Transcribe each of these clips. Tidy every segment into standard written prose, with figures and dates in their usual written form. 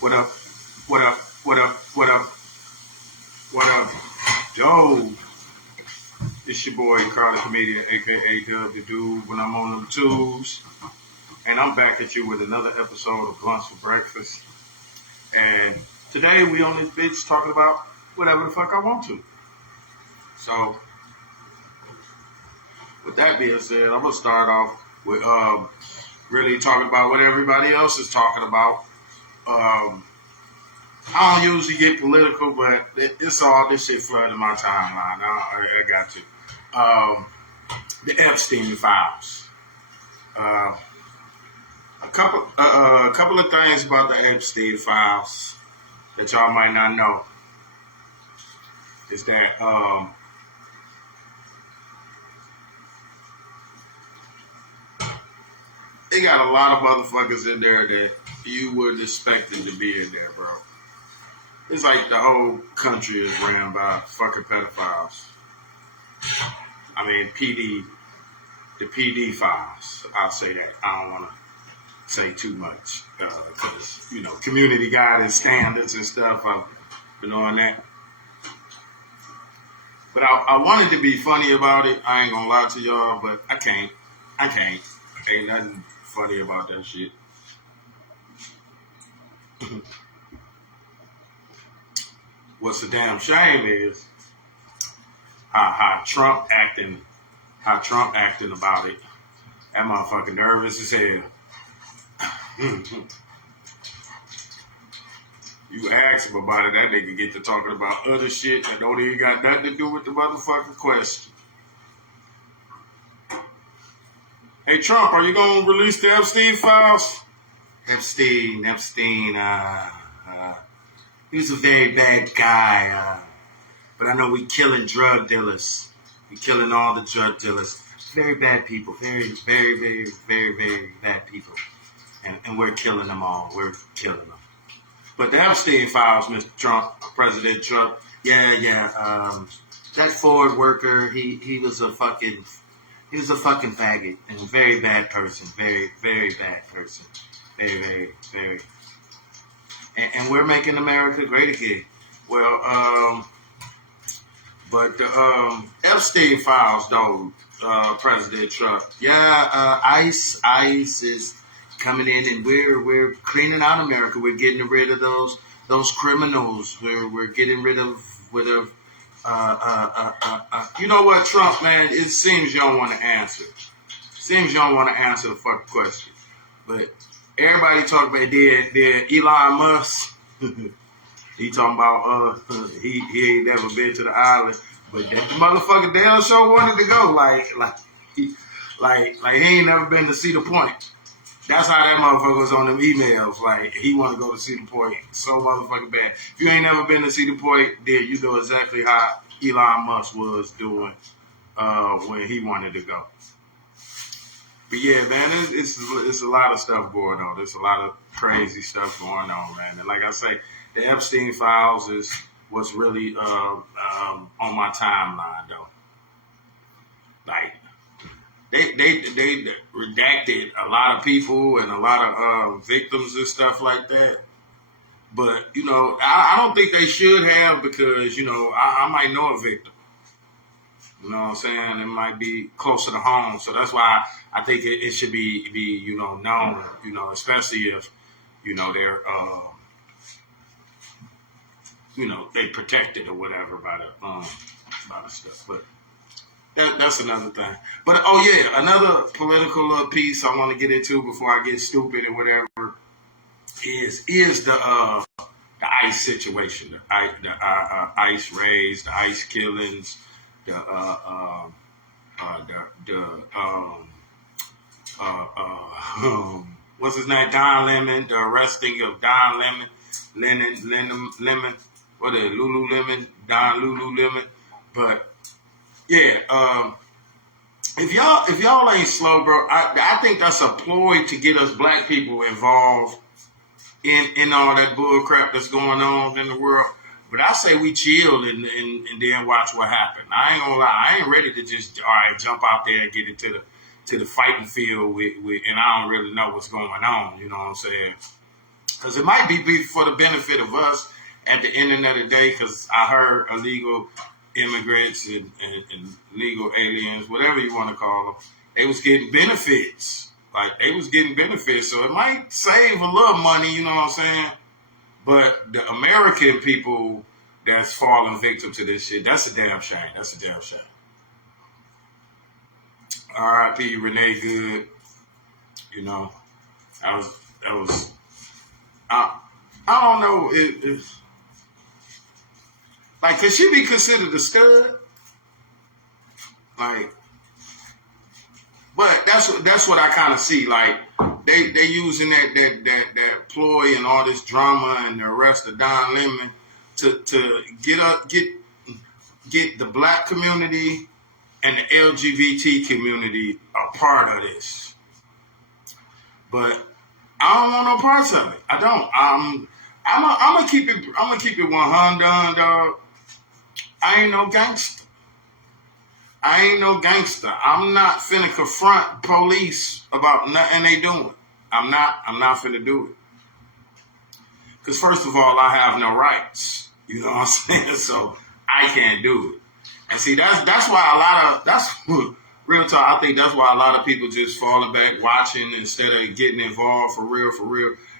What up? What up? What up? What up? What up? Yo, it's your boy Carter Comedian, aka Dub the Dude. When I'm on them twos, and I'm back at you with another episode of Blunts for Breakfast. And today we on this bitch talking about whatever the fuck I want to. So, with that being said, I'm gonna start off with really talking about what everybody else is talking about. I don't usually get political, but it's all this shit flooding my timeline. I got to. The Epstein files. A couple of things about the Epstein files that y'all might not know is that they got a lot of motherfuckers in there that you wouldn't expect them to be in there, bro. It's like the whole country is ran by fucking pedophiles. I mean, the PD files. I'll say that. I don't want to say too much because, community guidance standards and stuff. I've been on that. But I wanted to be funny about it. I ain't going to lie to y'all, but I can't. Ain't nothing funny about that shit. What's the damn shame is how Trump acting about it. That motherfucker nervous as hell. You ask him about it, that nigga get to talking about other shit that don't even got nothing to do with the motherfucking question. Hey Trump, are you gonna release the Epstein files? Epstein, he was a very bad guy, but I know we killing drug dealers. We killing all the drug dealers. Very bad people. Very, very, very, very, very bad people. And we're killing them all. We're killing them. But the Epstein files, Mr. Trump, President Trump, that Ford worker, he was a fucking faggot and a very bad person. Very, very bad person. Very, very, very. And we're making America great again. Well, but the Epstein files, though, President Trump. ICE is coming in, and we're cleaning out America. We're getting rid of those criminals. We're getting rid of you know what, Trump, man? It seems you don't want to answer. The fucking question, but. Everybody talk about did Elon Musk. He talking about he ain't never been to the island, but that motherfucker damn sure wanted to go. Like he ain't never been to Cedar Point. That's how that motherfucker was on them emails. Like he want to go to Cedar Point so motherfucking bad. If you ain't never been to Cedar Point, then you know exactly how Elon Musk was doing when he wanted to go. But yeah, man, it's a lot of stuff going on. There's a lot of crazy stuff going on, man. And like I say, the Epstein files is what's really on my timeline, though. Like they redacted a lot of people and a lot of victims and stuff like that. But I don't think they should have because I might know a victim. You know what I'm saying? It might be closer to home. So that's why I think it should be known, especially if, they're, they protected or whatever by the stuff. But that's another thing. But, another political piece I want to get into before I get stupid or whatever is the ICE situation, the ICE raids, the ICE killings, what's his name? Don Lemon, the arresting of Don Lemon, Lemon, what is it, Lululemon, Don Lululemon. But yeah, if y'all ain't slow, bro, I think that's a ploy to get us black people involved in all that bull crap that's going on in the world. But I say we chill and then watch what happens. I ain't gonna lie, I ain't ready to just jump out there and get into the fighting field with and I don't really know what's going on. You know what I'm saying? Because it might be for the benefit of us at the end of the day, because I heard illegal immigrants and legal aliens, whatever you want to call them, they was getting benefits. Like, they was getting benefits. So it might save a little money, you know what I'm saying? But the American people that's falling victim to this shit, that's a damn shame. That's a damn shame. R.I.P. Renee Good. You know, that was I don't know if like, could she be considered a stud? Like, but that's what I kind of see. Like, they using that ploy and all this drama and the arrest of Don Lemon to get the black community and the LGBT community a part of this. But I don't want no parts of it. I don't. I'm gonna keep it 100, dog. I ain't no gangster. I'm not finna confront police about nothing they doing. I'm not finna do it. Because first of all, I have no rights. You know what I'm saying? So I can't do it. And see, that's why real talk, I think that's why a lot of people just falling back watching instead of getting involved for real.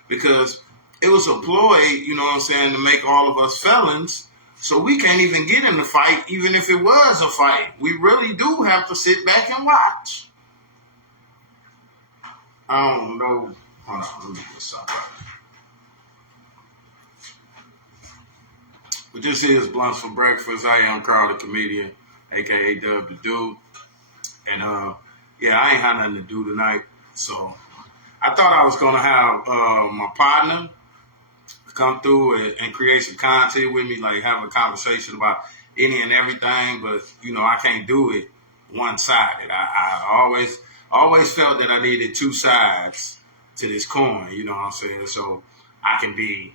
Because it was a ploy, you know what I'm saying, to make all of us felons. So we can't even get in the fight, even if it was a fight. We really do have to sit back and watch. I don't know. Hold on, let me get this up. But this is Blunts for Breakfast. I am Carl the Comedian, a.k.a. Dub the Dude. And, yeah, I ain't had nothing to do tonight. So I thought I was going to have my partner come through and create some content with me, like have a conversation about any and everything. But, you know, I can't do it one-sided. I always felt that I needed two sides to this coin, you know what I'm saying? So I can be,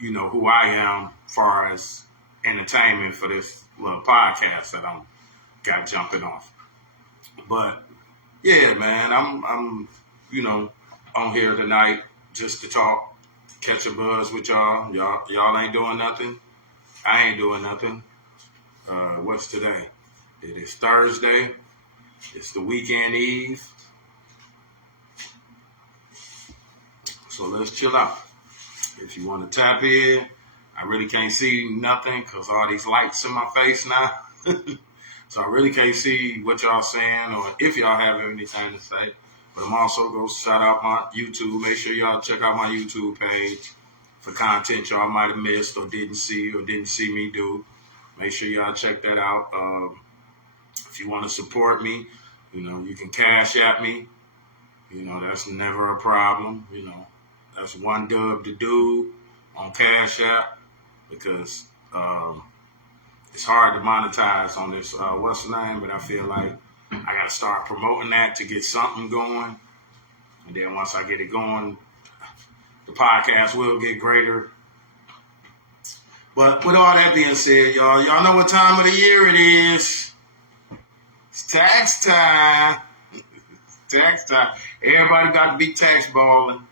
you know, who I am as far as entertainment for this little podcast that I'm got jumping off. But yeah, man, I'm you know, on here tonight just to talk, catch a buzz with y'all. Y'all ain't doing nothing. I ain't doing nothing. What's today? It is Thursday. It's the weekend eve. So let's chill out. If you want to tap in, I really can't see nothing because all these lights in my face now. So I really can't see what y'all saying or if y'all have anything to say. But I'm also going to shout out my YouTube. Make sure y'all check out my YouTube page for content y'all might have missed or didn't see me do. Make sure y'all check that out. If you want to support me, you know, you can cash at me. You know, that's never a problem. You know, that's one Dub the Dude on Cash App because it's hard to monetize on this, what's the name? But I feel like I got to start promoting that to get something going. And then once I get it going, the podcast will get greater. But with all that being said, y'all know what time of the year it is. It's tax time. Tax time. Everybody about to be tax balling.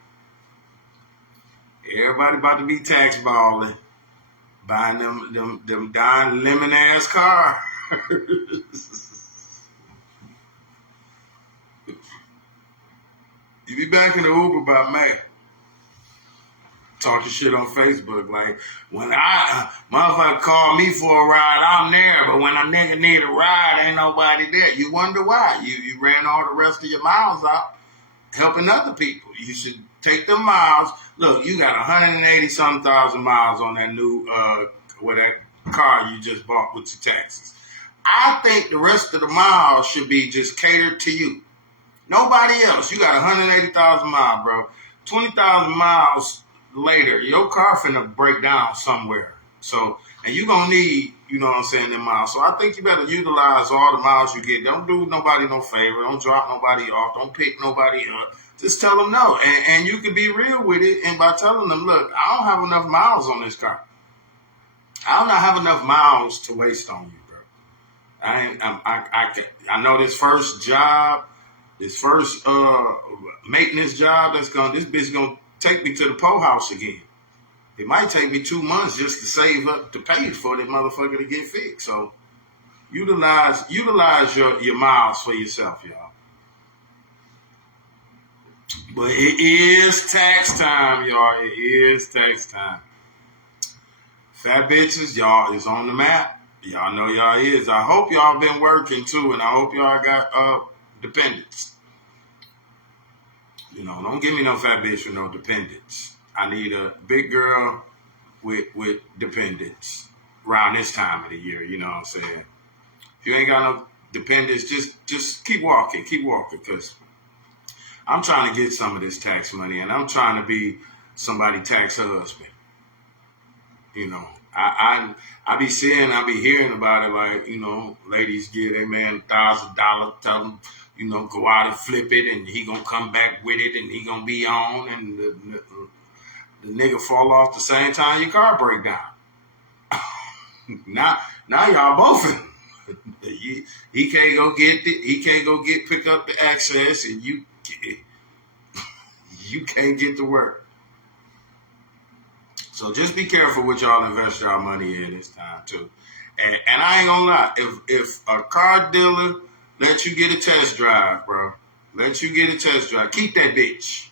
Buying them Don Lemon ass cars. You be back in the Uber by May. Talking shit on Facebook. Like, when motherfucker call me for a ride, I'm there. But when a nigga need a ride, ain't nobody there. You wonder why. You ran all the rest of your miles out helping other people. You should take them miles. Look, you got 180-something thousand miles on that new, that car you just bought with your taxes. I think the rest of the miles should be just catered to you. Nobody else. You got 180,000 miles, bro. 20,000 miles later, your car finna break down somewhere. So, and you gonna need, you know what I'm saying, them miles. So I think you better utilize all the miles you get. Don't do nobody no favor. Don't drop nobody off. Don't pick nobody up. Just tell them no. And you can be real with it. And by telling them, look, I don't have enough miles on this car. I don't have enough miles to waste on you, bro. I know this first job, this first maintenance job this bitch gonna take me to the po house again. It might take me 2 months just to save up to pay for that motherfucker to get fixed. So utilize your miles for yourself, y'all. But it is tax time, y'all. It is tax time. Fat bitches, y'all is on the map. Y'all know y'all is. I hope y'all been working too, and I hope y'all got dependents. You know, don't give me no fat bitch with no dependents. I need a big girl with dependents around this time of the year. You know what I'm saying? If you ain't got no dependents, just keep walking, because I'm trying to get some of this tax money, and I'm trying to be somebody's tax husband. You know, I be hearing about it, like, you know, ladies give their man $1,000, tell them, you know, go out and flip it, and he gonna come back with it, and he gonna be on, and the nigga fall off the same time your car break down. now y'all both. He can't go pick up the access, and you can't get to work. So just be careful what y'all invest y'all money in this time too. And I ain't gonna lie, if a car dealer let you get a test drive, bro, keep that bitch.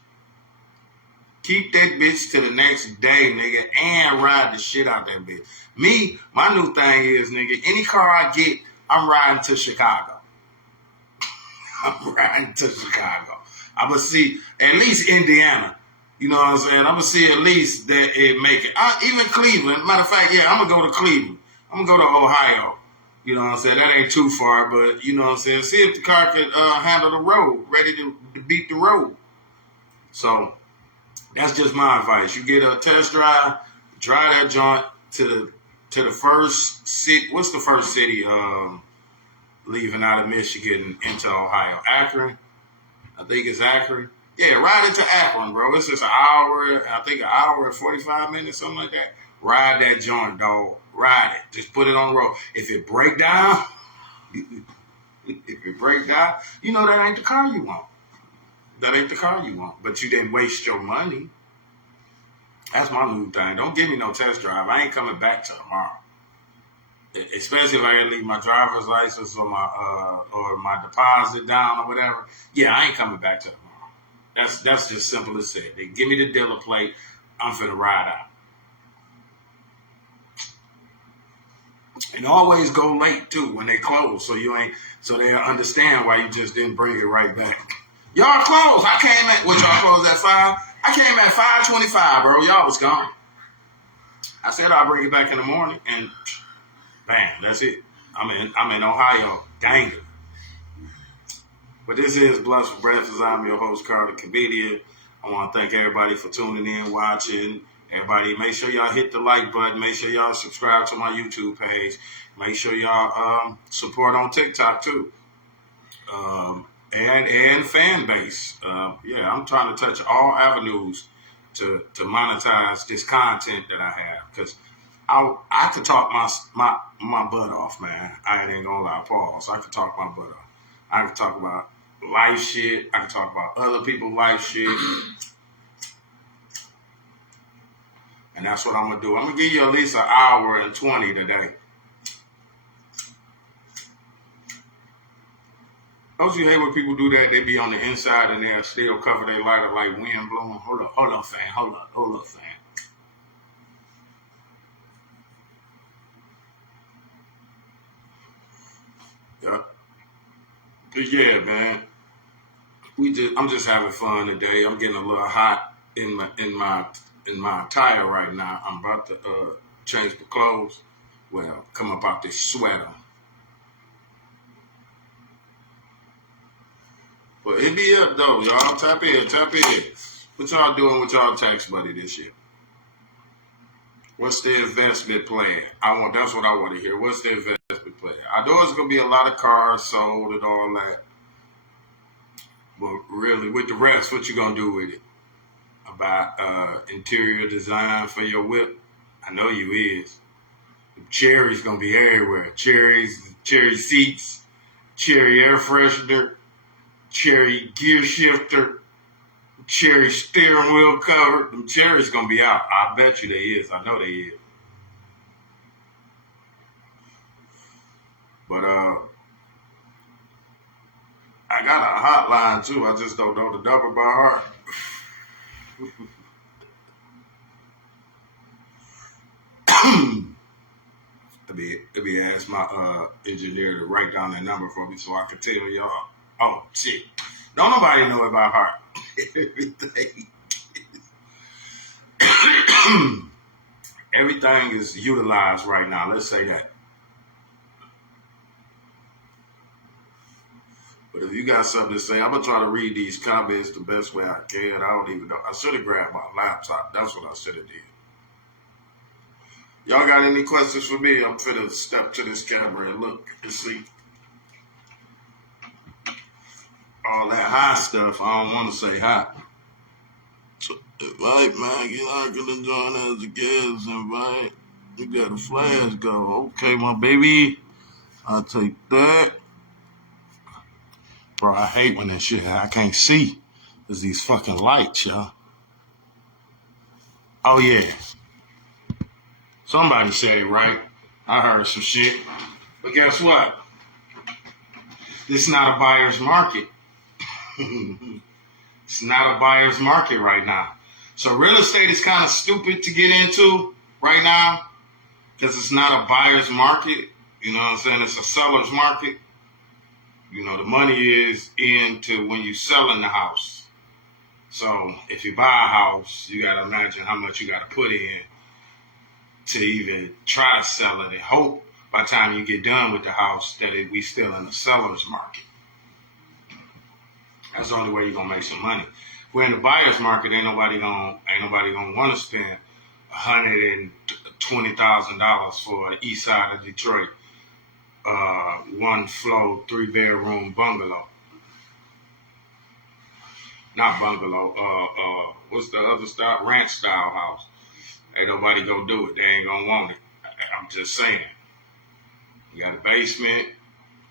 Keep that bitch to the next day, nigga, and ride the shit out that bitch. Me, my new thing is, nigga, any car I get, I'm riding to Chicago. I'm riding to Chicago. I'm going to see at least Indiana. You know what I'm saying? I'm going to see at least that it make it. Even Cleveland. Matter of fact, yeah, I'm going to go to Cleveland. I'm going to go to Ohio. You know what I'm saying? That ain't too far, but you know what I'm saying? See if the car can handle the road, ready to beat the road. So that's just my advice. You get a test drive that joint to the first city. What's the first city leaving out of Michigan into Ohio? Akron? I think it's Akron. Yeah, ride into Akron, bro. It's just an hour and 45 minutes, something like that. Ride that joint, dog. Ride it. Just put it on the road. If it break down, you know that ain't the car you want. But you didn't waste your money. That's my new thing. Don't give me no test drive. I ain't coming back till tomorrow. Especially if I gotta leave my driver's license or my deposit down or whatever. Yeah, I ain't coming back till tomorrow. That's just simple as said. They give me the dealer plate. I'm finna ride out. And always go late too when they close, so they'll understand why you just didn't bring it right back. Y'all closed. Y'all closed at 5? I came at 5:25, bro. Y'all was gone. I said I'll bring it back in the morning, and bam, that's it. I'm in Ohio, ganging. But this is Blessed for Breakfast. I'm your host, Carter Kavidia. I want to thank everybody for tuning in, watching. Everybody, make sure y'all hit the like button. Make sure y'all subscribe to my YouTube page. Make sure y'all support on TikTok too. And fan base. Yeah, I'm trying to touch all avenues to monetize this content that I have, because I could talk my butt off, man. I ain't gonna lie, pause. I could talk my butt off. I could talk about life shit. I could talk about other people's life shit. And that's what I'm going to do. I'm going to give you at least an hour and 20 today. Don't you hate when people do that? They be on the inside and they'll still cover their lighter like wind blowing. Hold up, fam. Hold up, fam. Yeah. Yeah, man. I'm just having fun today. I'm getting a little hot in my attire right now. I'm about to change the clothes. Well, come up out this sweater. But it be up though, y'all. Tap in. What y'all doing with y'all tax money this year? What's the investment plan? That's what I want to hear. What's the investment plan? I know it's gonna be a lot of cars sold and all that. But really, with the rest, what you gonna do with it? About interior design for your whip? I know you is. The cherry's gonna be everywhere. Cherry seats, cherry air freshener, cherry gear shifter, cherry steering wheel cover. Them cherries gonna be out. I bet you they is. I know they is. But I got a hotline too. I just don't know the number by heart. Let me ask my engineer to write down that number for me so I can tell y'all. Oh shit! Don't nobody know it by heart. Everything is utilized right now. Let's say that. But if you got something to say, I'm gonna try to read these comments the best way I can. I don't even know. I should have grabbed my laptop. That's what I should have did. Y'all got any questions for me? I'm finna step to this camera and look and see. All that high stuff, I don't want to say hot. Invite Maggie, I'm gonna join as a guest. Invite. You got a flash go. Okay, my baby. I'll take that. Bro, I hate when that shit, I can't see. There's these fucking lights, y'all. Oh, yeah. Somebody said it right. I heard some shit. But guess what? This is not a buyer's market. It's not a buyer's market right now. So real estate is kind of stupid to get into right now because it's not a buyer's market. You know what I'm saying? It's a seller's market. You know, the money is into when you're selling the house. So if you buy a house, you got to imagine how much you got to put in to even try to sell it and hope by the time you get done with the house that we still in the seller's market. That's the only way you're gonna make some money. If we're in the buyer's market, ain't nobody gonna want to spend $120,000 for an east side of Detroit, 1 floor, 3-bedroom bungalow. Not bungalow. What's the other style? Ranch style house. Ain't nobody gonna do it. They ain't gonna want it. I'm just saying. You got a basement,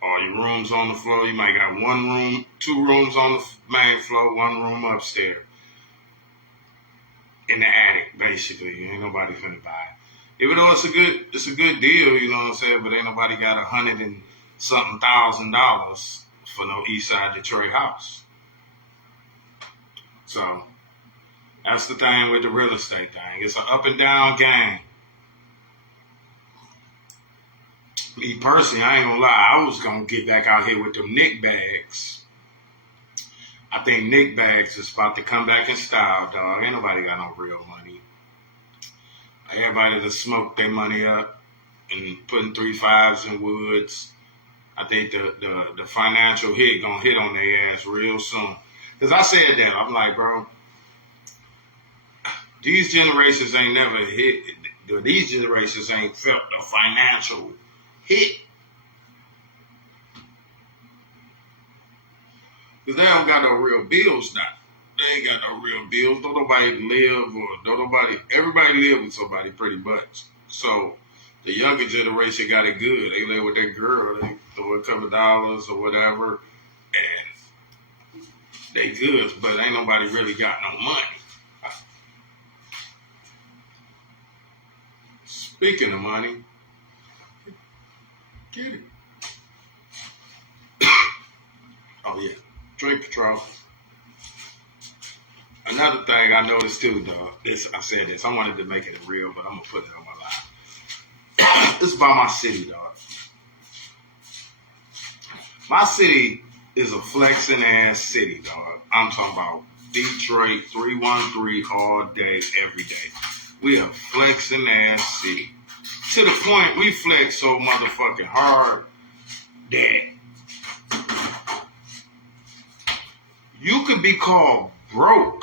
all your rooms on the floor. You might got 1 room, 2 rooms on the main floor, 1 room upstairs. In the attic, basically. Ain't nobody finna buy it. Even though it's a good deal, you know what I'm saying, but ain't nobody got $100,000 and something for no east side Detroit house. So that's the thing with the real estate thing. It's an up and down game. Me personally, I ain't gonna lie, I was gonna get back out here with them Nick bags. I think Nick bags is about to come back in style, dog. Ain't nobody got no real money. Everybody that smoked their money up and putting 3-5s in woods. I think the financial hit gonna hit on their ass real soon. Cause I said that, I'm like, bro, these generations ain't never hit. These generations ain't felt a financial hit. Because they don't got no real bills now. They ain't got no real bills. Don't nobody live everybody live with somebody pretty much. So the younger generation got it good. They live with their girl. They throw a couple dollars or whatever. And they good. But ain't nobody really got no money. Speaking of money, get it. Oh, yeah. Drink Patrol. Another thing I noticed too, dog. I said this. I wanted to make it real, but I'm going to put it on my live. It's about my city, dog. My city is a flexing ass city, dog. I'm talking about Detroit 313 all day, every day. We a flexing ass city. To the point we flex so motherfucking hard that you could be called broke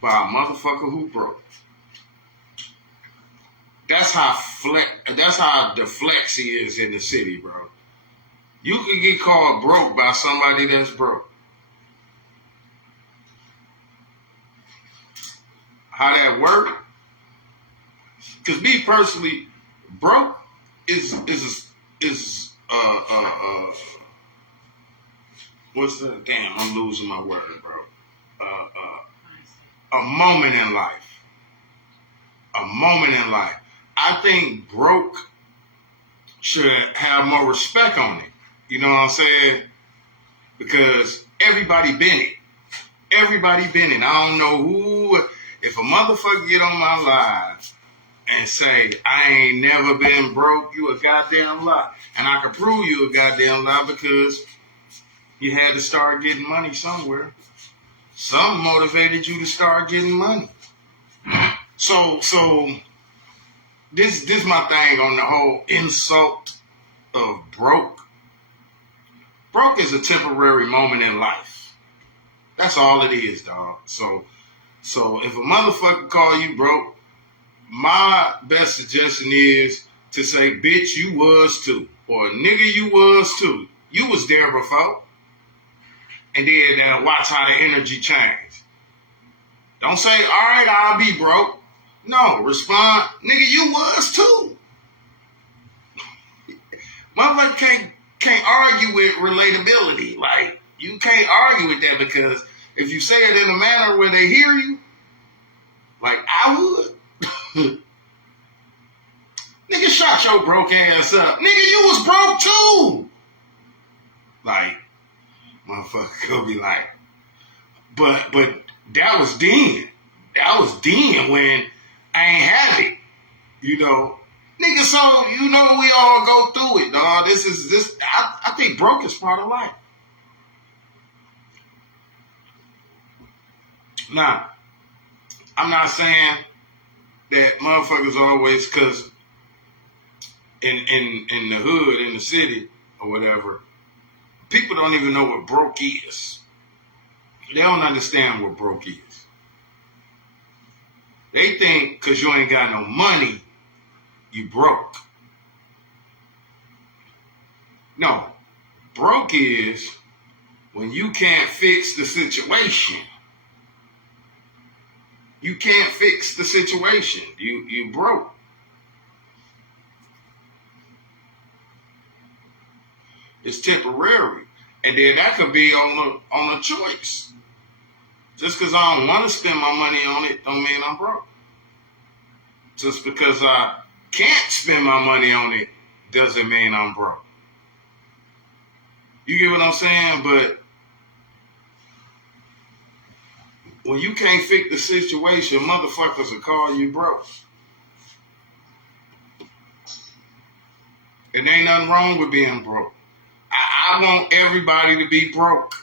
by a motherfucker who broke. That's how the flexy is in the city, bro. You could get called broke by somebody that's broke. How that work? Because me personally, broke is what's the damn? I'm losing my word, bro. A moment in life. A moment in life. I think broke should have more respect on it. You know what I'm saying? Because everybody been it. Everybody been it. I don't know who. If a motherfucker get on my live and say, I ain't never been broke, you a goddamn lie. And I can prove you a goddamn lie because you had to start getting money somewhere. Something motivated you to start getting money. So this my thing on the whole insult of broke. Broke is a temporary moment in life. That's all it is, dog. So if a motherfucker call you broke, my best suggestion is to say, bitch, you was too. Or nigga, you was too. You was there before. And then watch how the energy change. Don't say, all right, I'll be broke. No, respond, nigga, you was too. Motherfucker can't argue with relatability. Like, you can't argue with that because if you say it in a manner where they hear you, like I would, nigga, shut your broke ass up. Nigga, you was broke too. Like, motherfucker could be like, but that was then. That was then when I ain't had it. You know, nigga, so you know we all go through it, dog. I think broke is part of life. Now, I'm not saying that motherfuckers always, cause in the hood, in the city, or whatever, people don't even know what broke is. They don't understand what broke is. They think because you ain't got no money, you broke. No. Broke is when you can't fix the situation. You can't fix the situation. You broke. It's temporary. And then that could be on a choice. Just because I don't want to spend my money on it don't mean I'm broke. Just because I can't spend my money on it doesn't mean I'm broke. You get what I'm saying? But when you can't fix the situation, motherfuckers will call you broke. And ain't nothing wrong with being broke. I want everybody to be broke.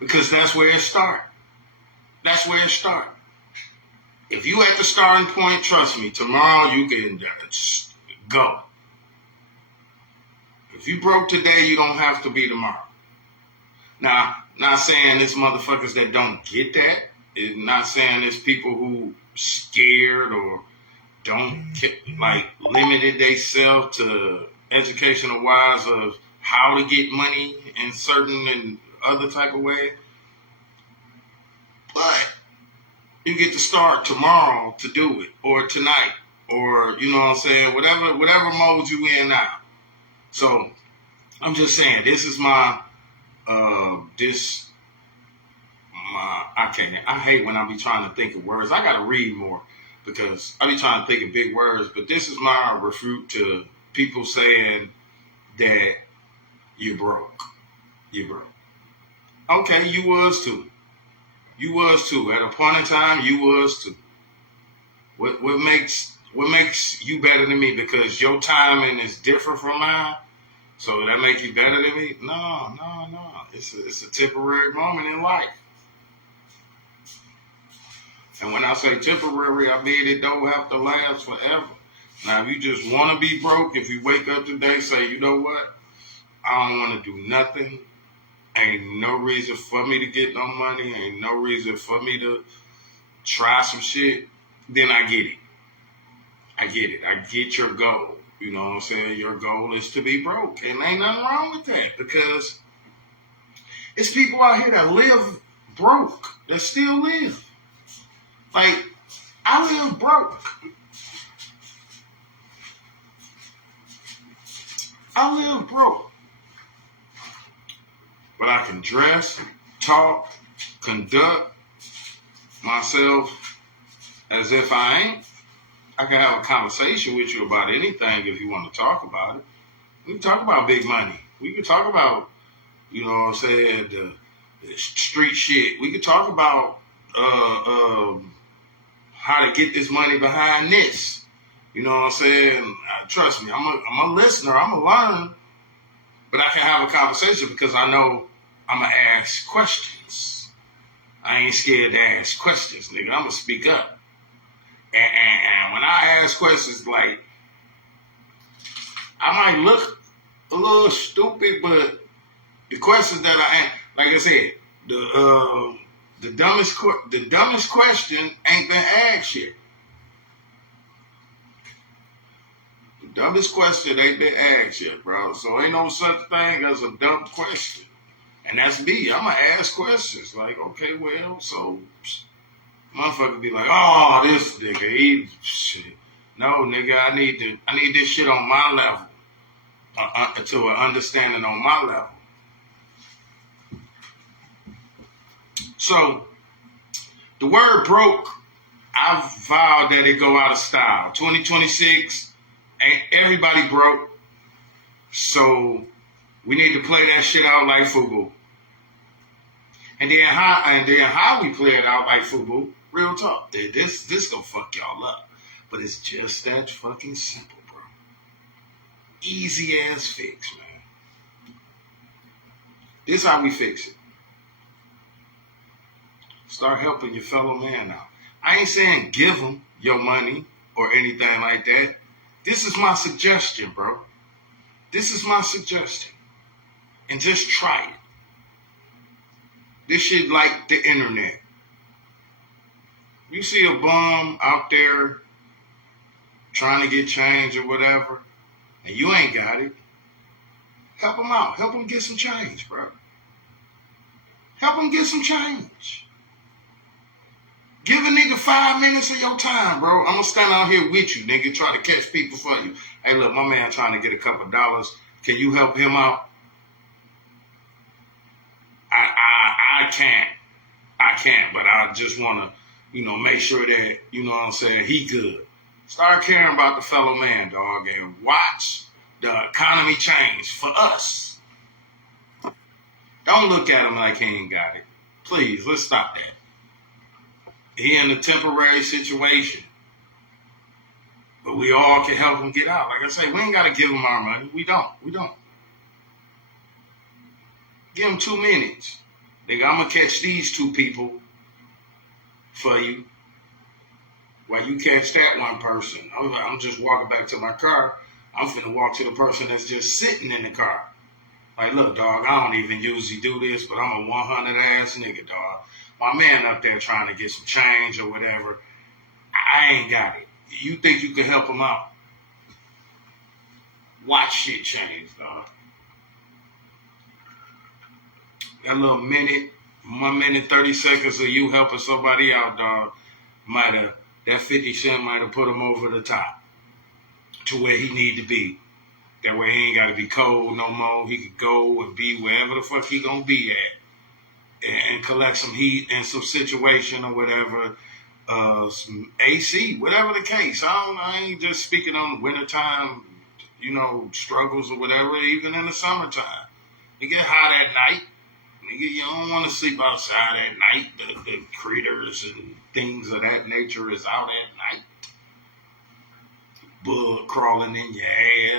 Because that's where it starts. That's where it starts. If you at the starting point, trust me, tomorrow you can go. If you broke today, you don't have to be tomorrow. Now, not saying it's motherfuckers that don't get that. It's not saying it's people who scared or don't limited themselves to educational wise of how to get money in certain and other type of way. But you get to start tomorrow to do it, or tonight, or you know what I'm saying, whatever mode you in now. So I'm just saying, this is I hate when I be trying to think of words. I gotta read more because I be trying to think of big words, but this is my refute to people saying that you broke. You broke. Okay, you was too. You was too. At a point in time, you was too. What makes you better than me? Because your timing is different from mine. So that make you better than me? No. It's a temporary moment in life. And when I say temporary, I mean it don't have to last forever. Now, if you just want to be broke, if you wake up today and say, you know what? I don't want to do nothing. Ain't no reason for me to get no money. Ain't no reason for me to try some shit. Then I get it. I get your goal. You know what I'm saying? Your goal is to be broke. And ain't nothing wrong with that because it's people out here that live broke, that still live. Like, I live broke. but I can dress, talk, conduct myself as if I ain't. I can have a conversation with you about anything if you want to talk about it. We can talk about big money. We can talk about, you know what I'm saying, the street shit. We can talk about how to get this money behind this. You know what I'm saying? Trust me, I'm a listener. I'm a learner. But I can have a conversation because I know I'm going to ask questions. I ain't scared to ask questions, nigga. I'm going to speak up. And when I ask questions, like, I might look a little stupid, but the questions that I ask, like I said, the dumbest question ain't been asked yet. The dumbest question ain't been asked yet, bro. So ain't no such thing as a dumb question. And that's me. I'm going to ask questions. Like, okay, well, so motherfucker be like, oh, this nigga, he shit. No, nigga, I need this shit on my level. To an understanding on my level. So, the word broke, I vowed that it go out of style. 2026, ain't everybody broke. So, we need to play that shit out like FUBU. And then how we play it out like FUBU, real talk. This gonna fuck y'all up. But it's just that fucking simple, bro. Easy ass fix, man. This how we fix it. Start helping your fellow man out. I ain't saying give them your money or anything like that. This is my suggestion, bro. This is my suggestion. And just try it. This shit like the internet. You see a bum out there trying to get change or whatever, and you ain't got it, help him out. Help him get some change, bro. Help him get some change. Give a nigga 5 minutes of your time, bro. I'm going to stand out here with you, nigga, try to catch people for you. Hey, look, my man trying to get a couple dollars. Can you help him out? I can't, but I just want to, make sure that, you know what I'm saying, he good. Start caring about the fellow man, dog, and watch the economy change for us. Don't look at him like he ain't got it. Please, let's stop that. He in a temporary situation. But we all can help him get out. Like I say, we ain't got to give him our money. We don't. Give him 2 minutes. Nigga, I'm going to catch these 2 people for you. While you catch that one person. I'm just walking back to my car. I'm finna walk to the person that's just sitting in the car. Like, look, dog, I don't even usually do this, but I'm a 100 ass nigga, dog. My man up there trying to get some change or whatever. I ain't got it. You think you can help him out? Watch shit change, dog. That little minute, 1 minute, 30 seconds of you helping somebody out, dog, that 50 Cent might have put him over the top to where he need to be. That way he ain't got to be cold no more. He could go and be wherever the fuck he gonna be at and collect some heat in some situation or whatever, some AC, whatever the case. I ain't just speaking on the wintertime, struggles or whatever, even in the summertime. It get hot at night. You don't want to sleep outside at night. The critters and things of that nature is out at night. Bug crawling in your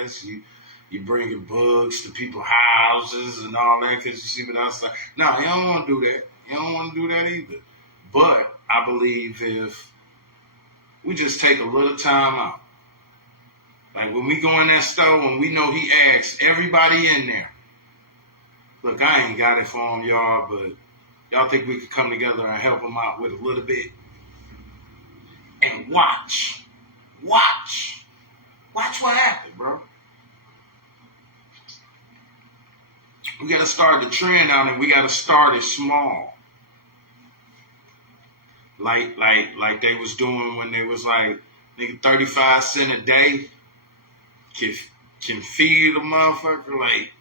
ass. You bringing bugs to people's houses and all that because you see what outside. No, you don't want to do that. You don't want to do that either. But I believe if we just take a little time out. Like when we go in that store and we know he asks everybody in there. Look, I ain't got it for him, y'all, but y'all think we could come together and help him out with a little bit? And watch what happened, bro. We got to start the trend out and we got to start it small. Like they was doing when they was like, nigga, 35 cents a day can feed a motherfucker, like,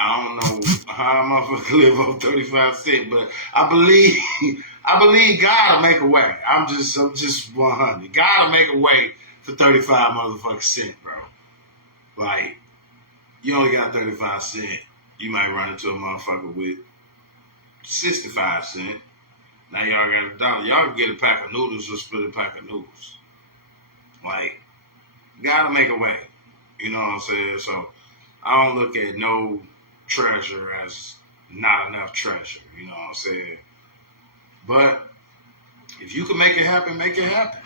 I don't know how a motherfucker live on 35 cents, but I believe God will make a way. I'm just 100. God will make a way for 35 motherfucking cent, bro. Like, you only got 35 cent. You might run into a motherfucker with 65 cent. Now y'all got $1. Y'all can get a pack of noodles or split a pack of noodles. Like, gotta make a way. You know what I'm saying? So I don't look at no treasure as not enough treasure. You know what I'm saying? But if you can make it happen, make it happen.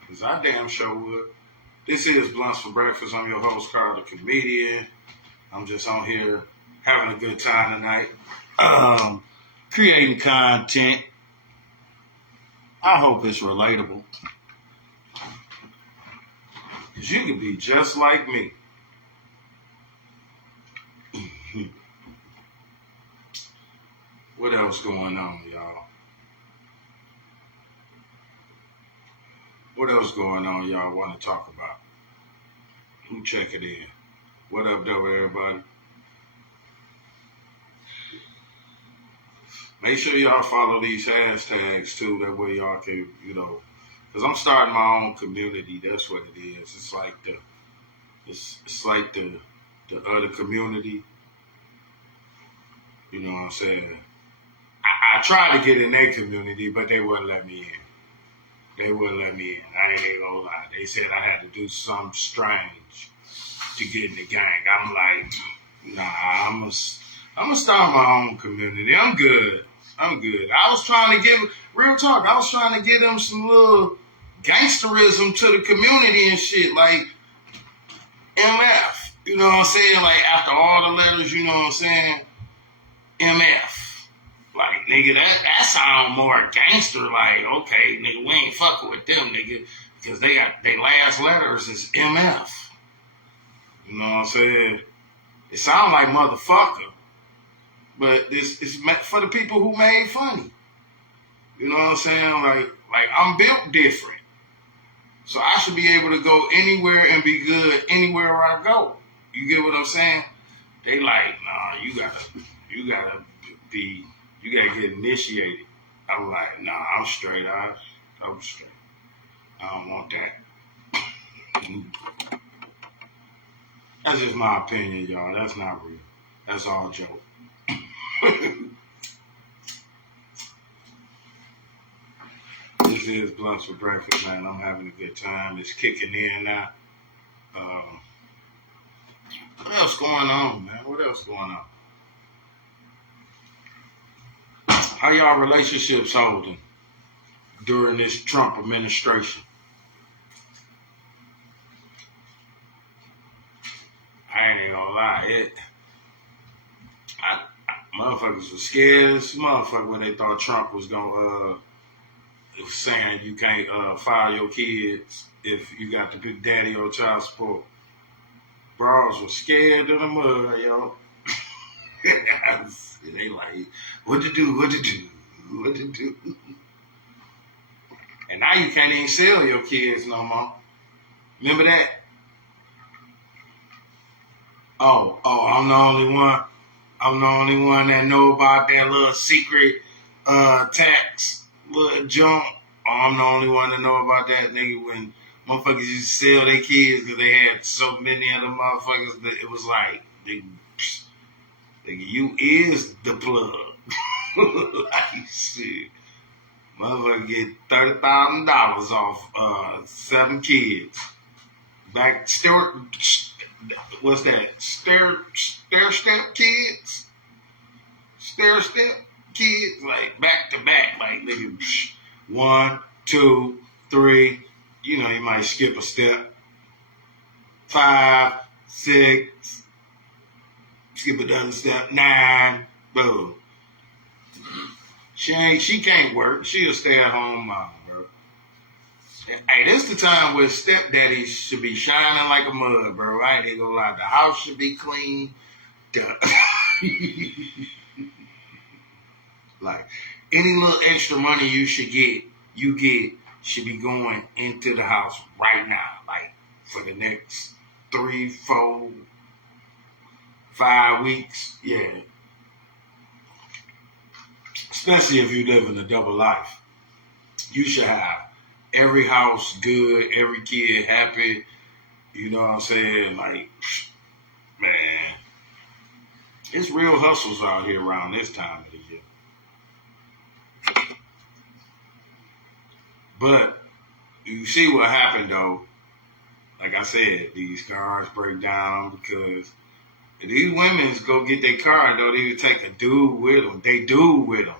Because I damn sure would. This is Blunts for Breakfast. I'm your host, Carl the Comedian. I'm just on here having a good time tonight. Creating content. I hope it's relatable. Because you can be just like me. What else going on, y'all? What else going on y'all want to talk about? Who check it in? What up, though, everybody? Make sure y'all follow these hashtags, too. That way y'all can, because I'm starting my own community. That's what it is. It's like the other community. You know what I'm saying? I tried to get in their community, but they wouldn't let me in. They wouldn't let me in. I ain't gonna lie. They said I had to do something strange to get in the gang. I'm like, nah, I'm gonna start my own community. I'm good. I was trying to real talk, I was trying to give them some little gangsterism to the community and shit, like MF. You know what I'm saying? Like, after all the letters, you know what I'm saying? MF. Like, nigga, that sound more gangster. Like, okay, nigga, we ain't fucking with them, nigga, because they got their last letters is MF. You know what I'm saying? It sounds like motherfucker, but it's for the people who made funny. You know what I'm saying? Like I'm built different, so I should be able to go anywhere and be good anywhere I go. You get what I'm saying? They like, nah, you gotta get initiated. I'm like, nah, I'm straight. I'm straight. I don't want that. That's just my opinion, y'all. That's not real. That's all joke. This is Blunts for Breakfast, man. I'm having a good time. It's kicking in now. What else going on, man? What else going on? How y'all relationships holding during this Trump administration? I ain't gonna lie, motherfuckers was scared as motherfucker when they thought Trump was gonna saying you can't file your kids if you got the big daddy or child support. Bros was scared of the mud, yo. They like, what to do. And now you can't even sell your kids no more. Remember that? Oh, I'm the only one. I'm the only one that know about that little secret tax little junk. Oh, I'm the only one that know about that, nigga, when motherfuckers used to sell their kids because they had so many other motherfuckers that it was like, nigga, you is the plug. Like, shit. Motherfucker get $30,000 off 7 kids. Back what's that? Stair step kids? Stair step kids? Like back to back. Like nigga, 1, 2, 3. You know, you might skip a step. 5, 6. Skip another step. 9. Boom. She can't work. She a stay-at-home mom, bro. Hey, this the time where stepdaddies should be shining like a mud, bro. I ain't even gonna lie. The house should be clean. Like, any little extra money you should get should be going into the house right now. Like, for the next 3, 4, 5 weeks, yeah. Especially if you live in a double life. You should have every house good, every kid happy. You know what I'm saying? Like, man, it's real hustles out here around this time of the year. But you see what happened though. Like I said, these cars break down because these women go get their car and don't even take a dude with them. They dude with them.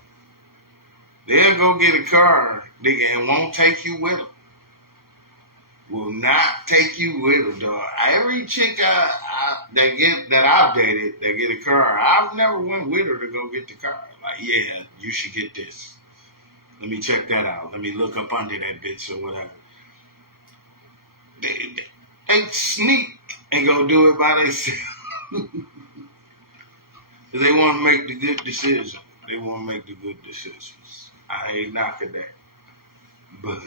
They'll go get a car and won't take you with them. Will not take you with them, dog. Every chick that I've dated that get a car, I've never went with her to go get the car. Like, yeah, you should get this. Let me check that out. Let me look up under that bitch or whatever. They sneak and go do it by themselves. They want to make the good decision. They want to make the good decisions. I ain't knocking that. But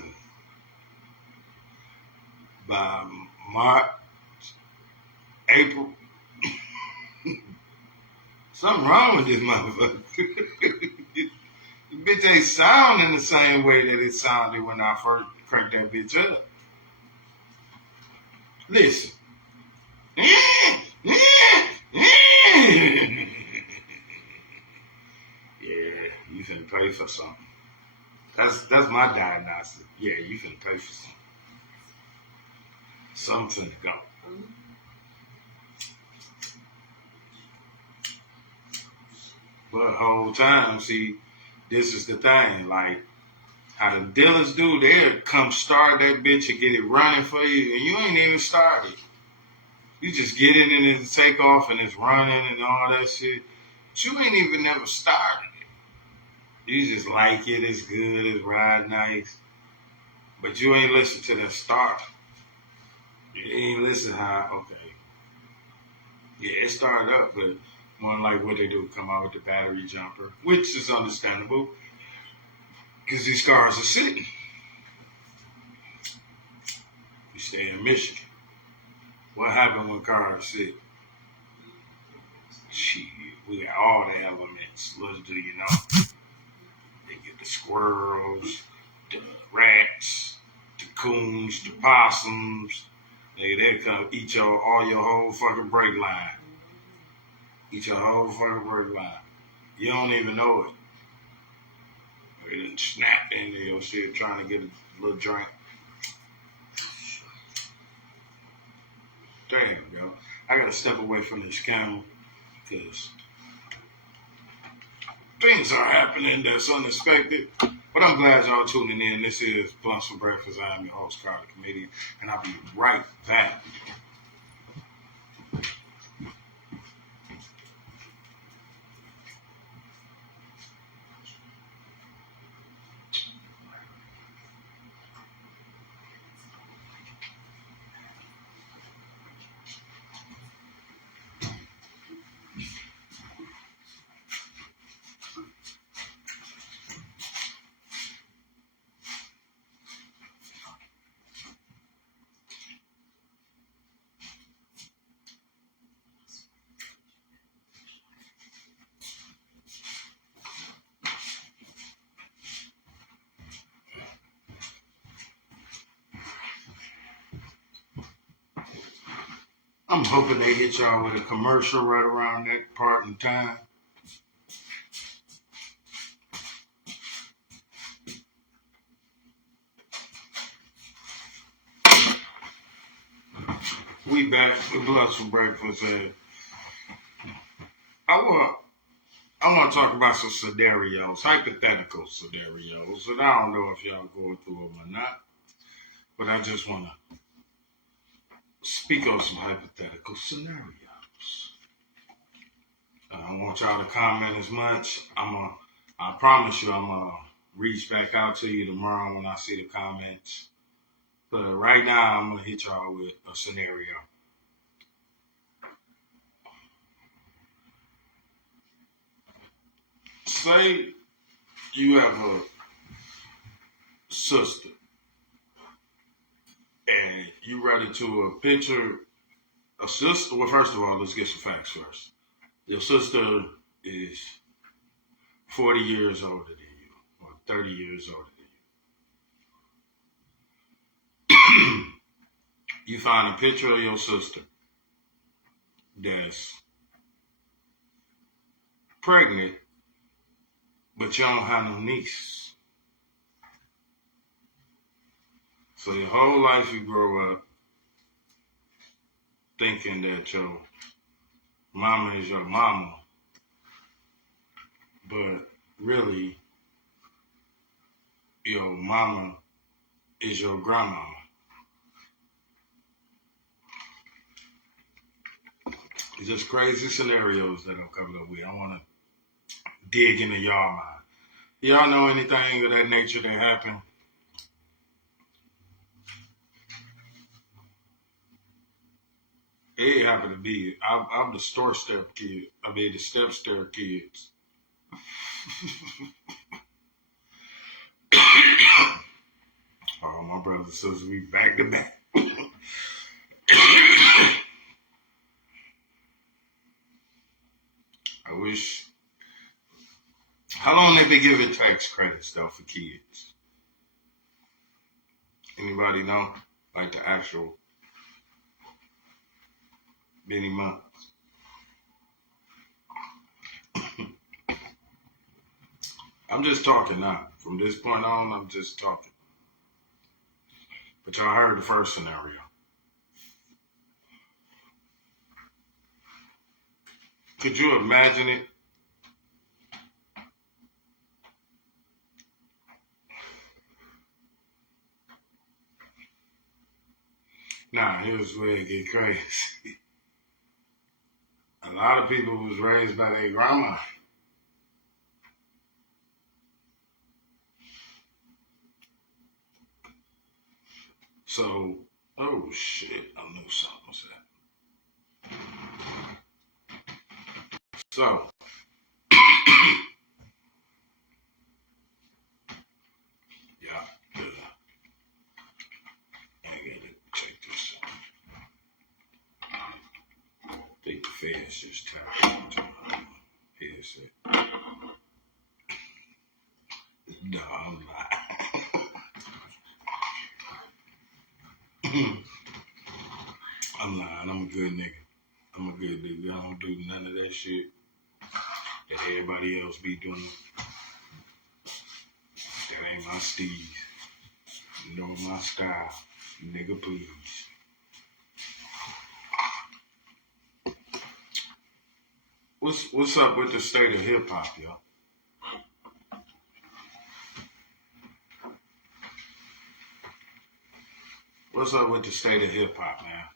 by March, April, something wrong with this motherfucker. The bitch ain't sounding the same way that it sounded when I first cranked that bitch up. Listen. Yeah, you finna pay for something. That's my diagnosis. Yeah, you finna pay for something. Something finna go. But the whole time, see, this is the thing. Like, how the dealers do, they'll come start that bitch and get it running for you, and you ain't even started. You just get it and it's take off and it's running and all that shit. But you ain't even never started it. You just like it, it's good, it's ride nice. But you ain't listen to the start. You ain't listen how, okay. Yeah, it started up, but one like what they do, come out with the battery jumper, which is understandable because these cars are sitting. You stay in Michigan. What happened when cars sit? Shit, we got all the elements. Little do you know. They get the squirrels, the rats, the coons, the possums. They come eat all your whole fucking brake line. Eat your whole fucking brake line. You don't even know it. They didn't snap into your shit trying to get a little drink. Damn, yo. I gotta step away from this camera because things are happening that's unexpected. But I'm glad y'all tuning in. This is Blunts for Breakfast. I am your host, Carter Committee, and I'll be right back. I'm hoping they hit y'all with a commercial right around that part in time. We back with Blunts for Breakfast. I want to talk about some scenarios, hypothetical scenarios, and I don't know if y'all going through them or not, but I just want to speak on some hypothetical scenarios. I don't want y'all to comment as much. I promise you I'm going to reach back out to you tomorrow when I see the comments. But right now I'm going to hit y'all with a scenario. Say you have a sister and you ready to picture a sister. Well, first of all, let's get some facts first. Your sister is 40 years older than you, or 30 years older than you. You find a picture of your sister that's pregnant, but you don't have no niece. So your whole life you grow up thinking that your mama is your mama, but really your mama is your grandma. It's just crazy scenarios that I'm coming up with. I want to dig into y'all mind. Y'all know anything of that nature that happened? It happened to me. I'm the store step kid. I mean the step stair kids. Oh, my brothers and sisters, we back to back. I wish. How long they been giving tax credits though for kids? Anybody know? Like the actual many months. I'm just talking now. From this point on, I'm just talking. But y'all heard the first scenario. Could you imagine it? Nah, here's where it get crazy. A lot of people was raised by their grandma. So, oh shit, I knew something was that. So, yeah, I gotta check this out. I think the feds just tapped into my headset. No, I'm not. I'm lying. I'm a good nigga. I'm a good nigga. I don't do none of that shit that everybody else be doing. That ain't my steez. Nor my style. Nigga, please. What's up with the state of hip hop, y'all? What's up with the state of hip hop, man?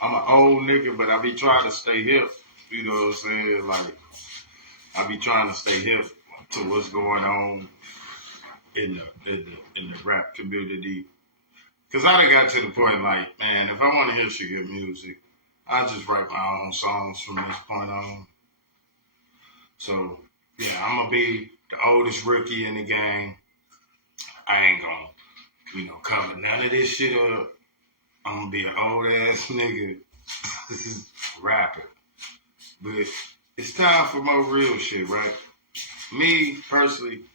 I'm an old nigga, but I be trying to stay hip. You know what I'm saying? Like, I be trying to stay hip to what's going on in the rap community. Cause I done got to the point like, man, if I want to hear some good music, I just write my own songs from this point on. So yeah, I'm gonna be the oldest rookie in the game. I ain't gonna, cover none of this shit up. I'm gonna be an old ass nigga rapper. But it's time for more real shit, right? Me personally,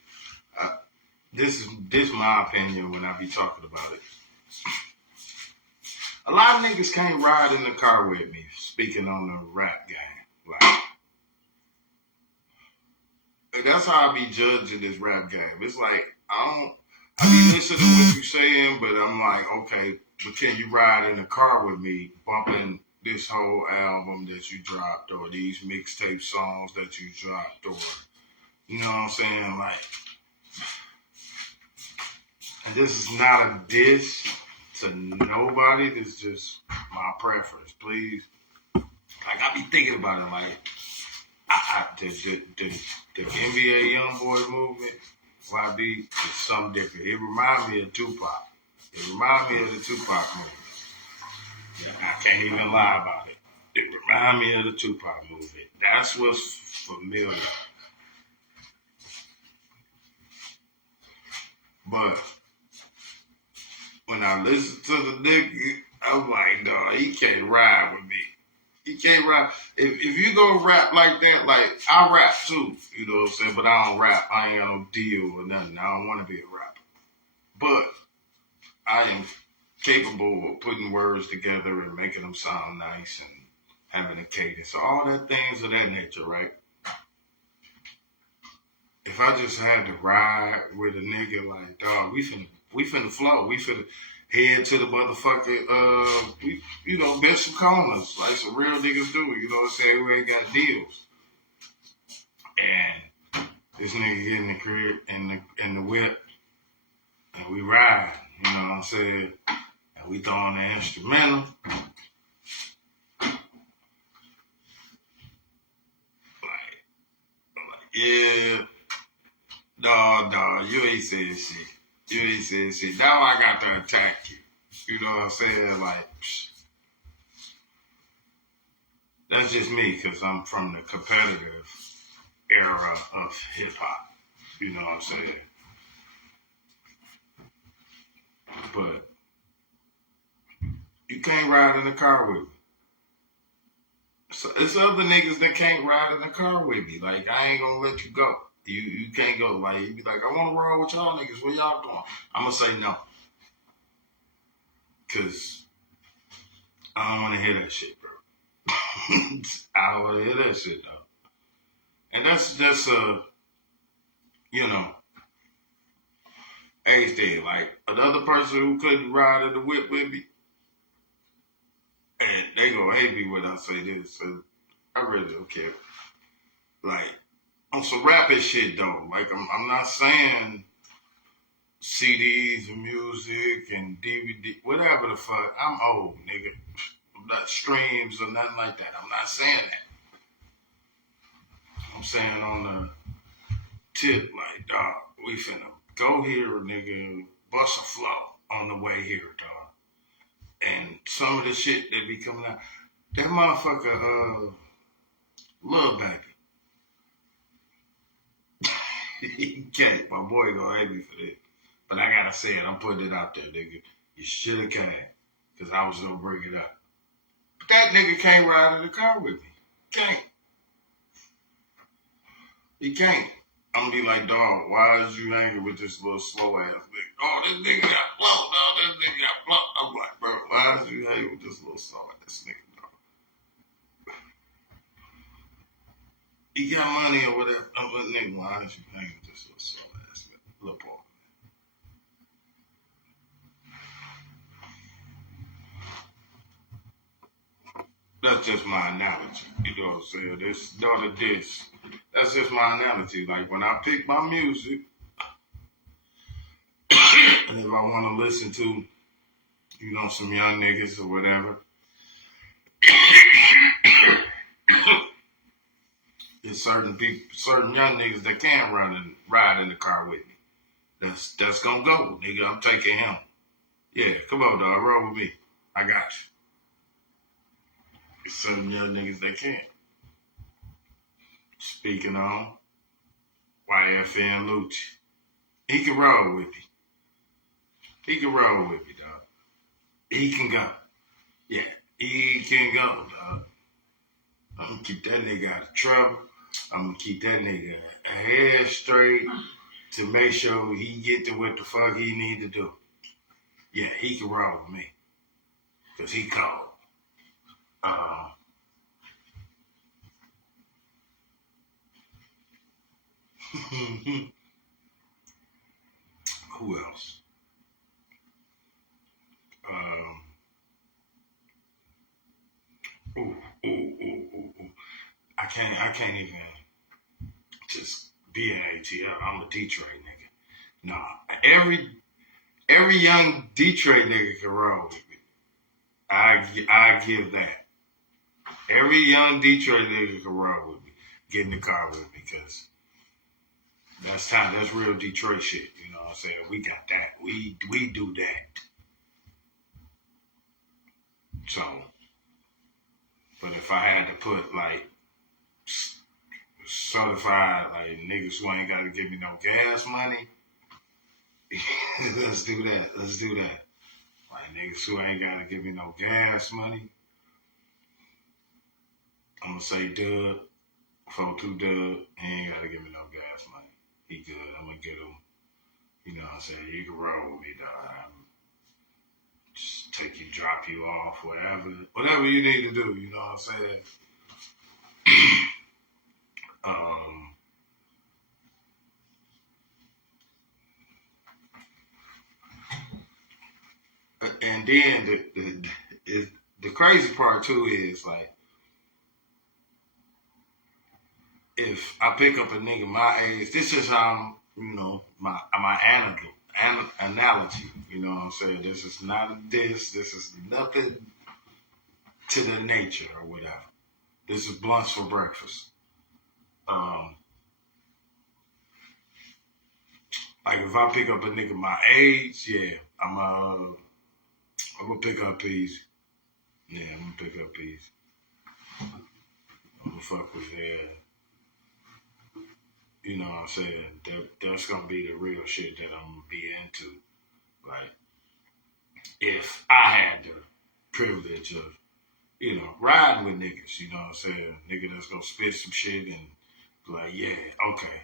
this is my opinion when I be talking about it. A lot of niggas can't ride in the car with me, speaking on the rap game. Like, that's how I be judging this rap game. It's like, I be listening to what you saying, but I'm like, okay, but can you ride in the car with me, bumping this whole album that you dropped, or these mixtape songs that you dropped, or, you know what I'm saying? Like, and this is not a diss to nobody. This is just my preference, please. Like, I be thinking about it, like, the NBA YoungBoy movement, YB, is something different. It reminds me of Tupac. It reminds me of the Tupac movement. I can't even lie about it. It reminds me of the Tupac movement. That's what's familiar. But when I listen to the nigga, I'm like, no, he can't ride with me. You can't rap. If you go rap like that, like I rap too, you know what I'm saying? But I don't rap. I ain't got no deal or nothing. I don't want to be a rapper. But I am capable of putting words together and making them sound nice and having a cadence. So all that things of that nature, right? If I just had to ride with a nigga like dog, we finna flow. We finna head to the motherfucker we bet some corners like some real niggas do, you know what I'm saying? We ain't got deals. And this nigga get in the crib in the whip and we ride, you know what I'm saying? And we throwing the instrumental. Yeah, dog, you ain't saying shit. You ain't saying shit. Now I got to attack you. You know what I'm saying? Like, that's just me because I'm from the competitive era of hip hop. You know what I'm saying? But you can't ride in the car with me. So it's other niggas that can't ride in the car with me. Like, I ain't gonna let you go. You can't go. Like, you be like, I want to roll with y'all niggas. What y'all doing? I'm gonna say no. Because I don't want to hear that shit, bro. I don't want to hear that shit, though. And that's you know, age thing. Like, another person who couldn't ride in the whip with me, and they gonna hate me when I say this. So I really don't care. Like, on some rapping shit, though. Like, I'm not saying CDs and music and DVD, whatever the fuck. I'm old, nigga. I'm not streams or nothing like that. I'm not saying that. I'm saying on the tip, like, dog, we finna go here, nigga, bust a flow on the way here, dog. And some of the shit that be coming out, that motherfucker, Lil Baby. He can't. My boy gonna hate me for that. But I gotta say it. I'm putting it out there, nigga. You should have came. Because I was gonna bring it up. But that nigga can't ride in the car with me. Can't. He can't. I'm gonna be like, dog, why is you hanging with this little slow ass nigga? Oh, this nigga got blown. Oh, this nigga got blown. I'm like, bro, why is you hanging with this little slow ass nigga, dog? He got money or whatever. I'm like, nigga, why is you hanging with this little slow ass nigga? Little boy. That's just my analogy. You know what I'm saying? This daughter this. That's just my analogy. Like when I pick my music, and if I want to listen to, some young niggas or whatever, there's certain people, certain young niggas that can ride in the car with me. That's gonna go, nigga. I'm taking him. Yeah, come on, dog. Roll with me. I got you. Certain young niggas that can't. Speaking on YFN Lucci. He can roll with me. He can roll with me, dog. He can go. Yeah, he can go, dog. I'm gonna keep that nigga out of trouble. I'm gonna keep that nigga head straight to make sure he get to what the fuck he need to do. Yeah, he can roll with me. Cause he cold. Who else? Um, ooh. I can't even just be an ATL. I'm a Detroit nigga. Nah, every young Detroit nigga can roll with me. I give that. Every young Detroit nigga can roll with me. Get in the car with me because that's time. That's real Detroit shit. You know what I'm saying? We got that. We do that. So, but if I had to put like certified like niggas who ain't gotta give me no gas money, let's do that. Let's do that. Like niggas who ain't gotta give me no gas money. I'm gonna say Dub, 4-2 Dub. He ain't gotta give me no gas money. He good. I'm gonna get him. You know what I'm saying? You can roll with me, dog. Just take you, drop you off, whatever you need to do. You know what I'm saying? And then the crazy part too is like, if I pick up a nigga my age, this is my analogy. You know what I'm saying? This is not a diss. This is nothing to the nature or whatever. This is blunts for breakfast. Like if I pick up a nigga my age, yeah, I'm gonna pick up easy. Yeah, I'm gonna pick up easy. I'm gonna fuck with that. You know what I'm saying? That's gonna be the real shit that I'm gonna be into. Like, if I had the privilege of, riding with niggas, you know what I'm saying? Nigga that's gonna spit some shit and be like, yeah, okay.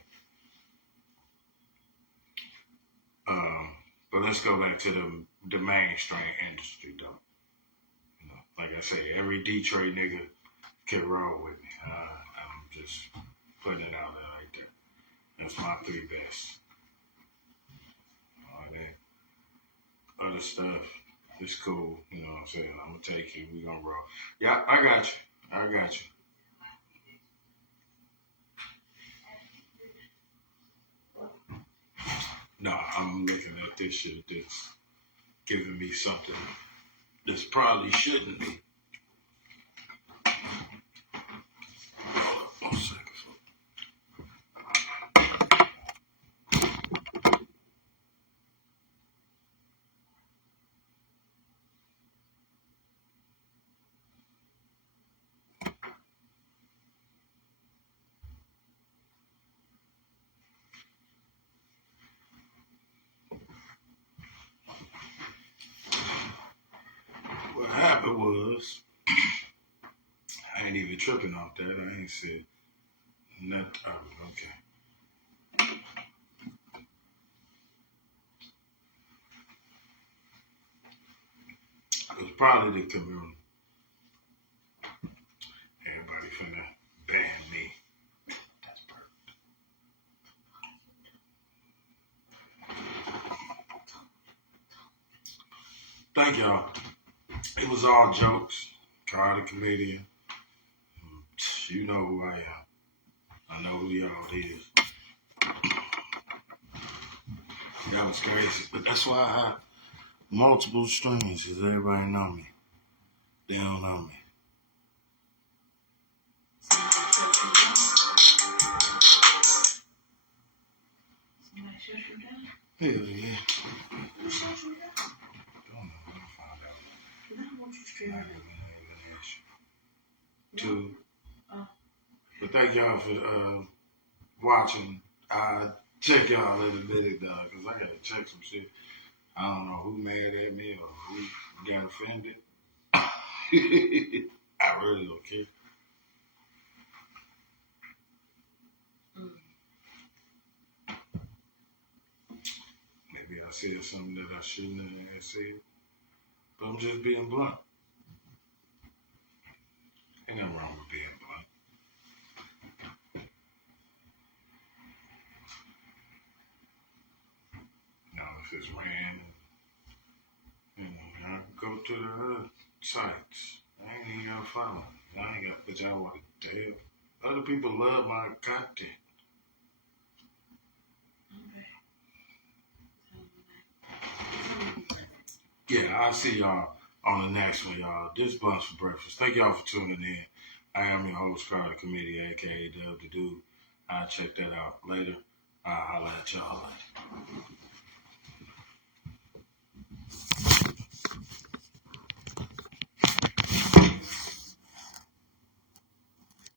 But let's go back to the mainstream industry, though. Like I say, every Detroit nigga can roll with me. I'm just putting it out there right there. That's my 3 best. All that other stuff is cool. You know what I'm saying? I'm gonna take you. We gonna roll. Yeah, I got you. No, I'm looking at this shit that's giving me something that's probably shouldn't be. One second. What happened was, I ain't even tripping off that. I ain't said nothing. Okay. It was probably the community. Everybody finna ban me. That's perfect. Thank y'all. It was all jokes. Carl the comedian. You know who I am. I know who y'all is. That was crazy. But that's why I have multiple streams, because everybody know me. They don't know me. Somebody shut you down? Hell yeah. Who shut you down? Don't know. I'm gonna find out. I don't want you to figure it out. Two. But thank y'all for watching. I'll check y'all in a minute, dog, because I gotta check some shit. I don't know who mad at me or who got offended. I really don't care. Maybe I said something that I shouldn't have said. But I'm just being blunt. Ain't nothing wrong with being blunt. If it's ran, I go to the other sites. I ain't even gonna follow. I ain't got, but y'all want to tell. Other people love my content. Yeah, I'll see y'all on the next one, y'all. This Blunts for Breakfast. Thank y'all for tuning in. I am your host, Carl the Comedian, aka Dub the Dude. I'll check that out later. I'll holla at y'all later.